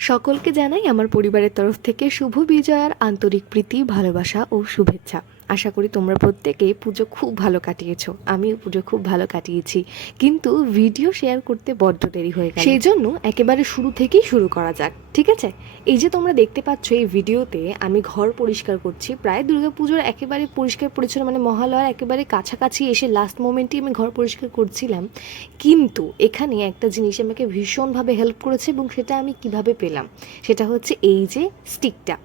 সকলকে জানাই আমার পরিবারের তরফ থেকে শুভ বিজয়ার আন্তরিক প্রীতি, ভালোবাসা ও শুভেচ্ছা। আশা করি তোমরা প্রত্যেকেই পুজো খুব ভালো কাটিয়েছো। আমিও পুজো খুব ভালো কাটিয়েছি, কিন্তু ভিডিও শেয়ার করতে বড্ড দেরি হয়ে গেল। সেই জন্য একেবারে শুরু থেকেই শুরু করা যাক, ঠিক আছে? এই যে তোমরা দেখতে পাচ্ছ এই ভিডিওতে আমি ঘর পরিষ্কার করছি, প্রায় দুর্গাপুজোর একেবারে পরিষ্কার পরিচ্ছন্ন, মানে মহালয়ার একেবারে কাছাকাছি এসে লাস্ট মোমেন্টে আমি ঘর পরিষ্কার করছিলাম। কিন্তু এখানে একটা জিনিস আমাকে ভীষণভাবে হেল্প করেছে, এবং সেটা আমি কিভাবে পেলাম সেটা হচ্ছে এই যে স্টিকটা,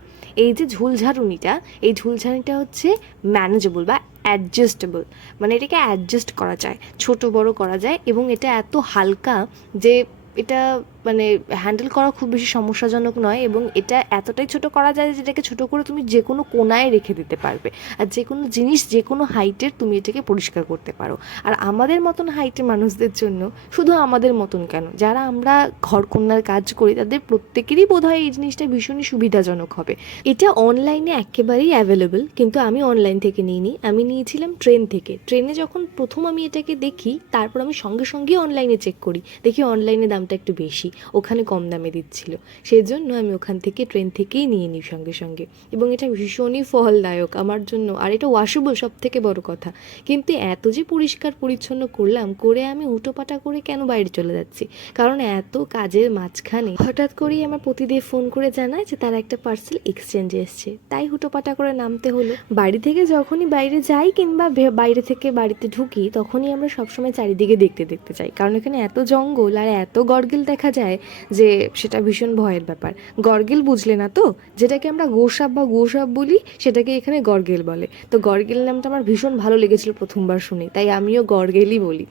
এই যে ঝুলঝাড়ুনিটা, এই ঝুলঝাড়ুনিটা হচ্ছে ম্যানেজেবল বা অ্যাডজাস্টেবল, মানে এটাকে অ্যাডজাস্ট করা যায়, ছোট বড় করা যায়, এবং এটা এত হালকা যে এটা মানে হ্যান্ডেল করা খুব বেশি সমস্যাজনক নয়, এবং এটা এতটাই ছোট করা যায় যেটাকে ছোট করে তুমি যে কোনো কোনায় রেখে দিতে পারবে, আর যে কোনো জিনিস যে কোনো হাইটের তুমি এটাকে পরিষ্কার করতে পারো। আর আমাদের মতন হাইটের মানুষদের জন্য, শুধু আমাদের মতন কেন, যারা আমরা ঘরকন্যার কাজ করি তাদের প্রত্যেকেরই বোধহয় এই জিনিসটা ভীষণই সুবিধাজনক হবে। এটা অনলাইনে একেবারেই অ্যাভেলেবল, কিন্তু আমি অনলাইন থেকে নিইনি, আমি নিয়েছিলাম ট্রেন থেকে। ট্রেনে যখন প্রথম আমি এটাকে দেখি, তারপর আমি সঙ্গে সঙ্গেই অনলাইনে চেক করি, দেখি অনলাইনে দামটা একটু বেশি, ওখানে কম দামে দিচ্ছিল, সেই জন্য আমি ওখান থেকে ট্রেন থেকেই নিয়ে নিই সঙ্গে সঙ্গে। এবং এটা ভীষণই ফলদায়ক আমার জন্য, আর এটা ওয়াশেবল, সব থেকে বড় কথা। কিন্তু এত যে পরিষ্কার পরিচ্ছন্ন করলাম, করে আমি হুটোপাটা করে কেন বাইরে চলে যাচ্ছি, কারণ এত কাজের মাঝখানে হঠাৎ করেই আমার পতিদেব ফোন করে জানায় যে তার একটা পার্সেল এক্সচেঞ্জে এসছে, তাই হুটোপাটা করে নামতে হলো। বাড়ি থেকে যখনই বাইরে যাই কিংবা বাইরে থেকে বাড়িতে ঢুকি, তখনই আমরা সবসময় চারিদিকে দেখতে দেখতে যাই, কারণ এখানে এত জঙ্গল আর এত গর্গেল দেখা যায় যে সেটা ভীষণ ভয়ের ব্যাপার। গর্গেল বুঝলে না তো, যেটাকে আমরা গোসাপ বা গোসাপ বলি, সেটাকে এখানে গর্গেল বলে। তো গর্গেল নামটা আমার ভীষণ ভালো লেগেছিল প্রথমবার শুনে, তাই আমিও গর্গেলই বলি।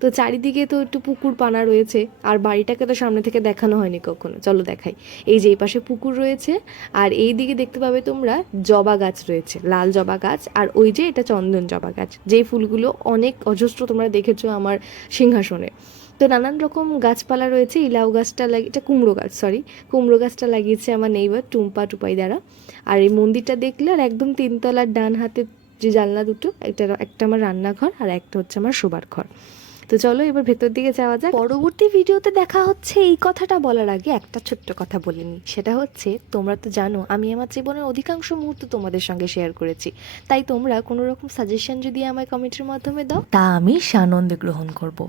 তো চারিদিকে তো একটু পুকুর পানা রয়েছে, আর বাড়িটাকে তো সামনে থেকে দেখানো হয়নি কখনো, চলো দেখাই। এই যে এই পাশে পুকুর রয়েছে, আর এই দিকে দেখতে পাবে তোমরা জবা গাছ রয়েছে, লাল জবা গাছ, আর ওই যে এটা চন্দন জবা গাছ, যেই ফুলগুলো অনেক অজস্র তোমরা দেখেছো আমার সিংহাসনে। তো নানান রকম গাছপালা রয়েছে। এই লাউ গাছটা এটা কুমড়ো গাছ, সরি, কুমড়ো গাছটা লাগিয়েছে আমার নেইবার টুম্পা টুপাই দ্বারা। আর এই মন্দিরটা দেখলে, আর একদম তিনতলার ডান হাতে যে জানলা দুটো, একটা আমার রান্নাঘর আর একটা হচ্ছে আমার শোবার ঘর। তো চলো এবার ভেতর দিকে যাওয়া যাক। পরবর্তী ভিডিওতে দেখা হচ্ছে, এই কথাটা বলার আগে একটা ছোট্ট কথা বলে নিই, সেটা হচ্ছে তোমরা তো জানো আমি আমার জীবনের অধিকাংশ মুহূর্ত তোমাদের সঙ্গে শেয়ার করেছি, তাই তোমরা কোনো রকম সাজেশন যদি আমায় কমেন্টের মাধ্যমে দাও, তা আমি সানন্দে গ্রহণ করব।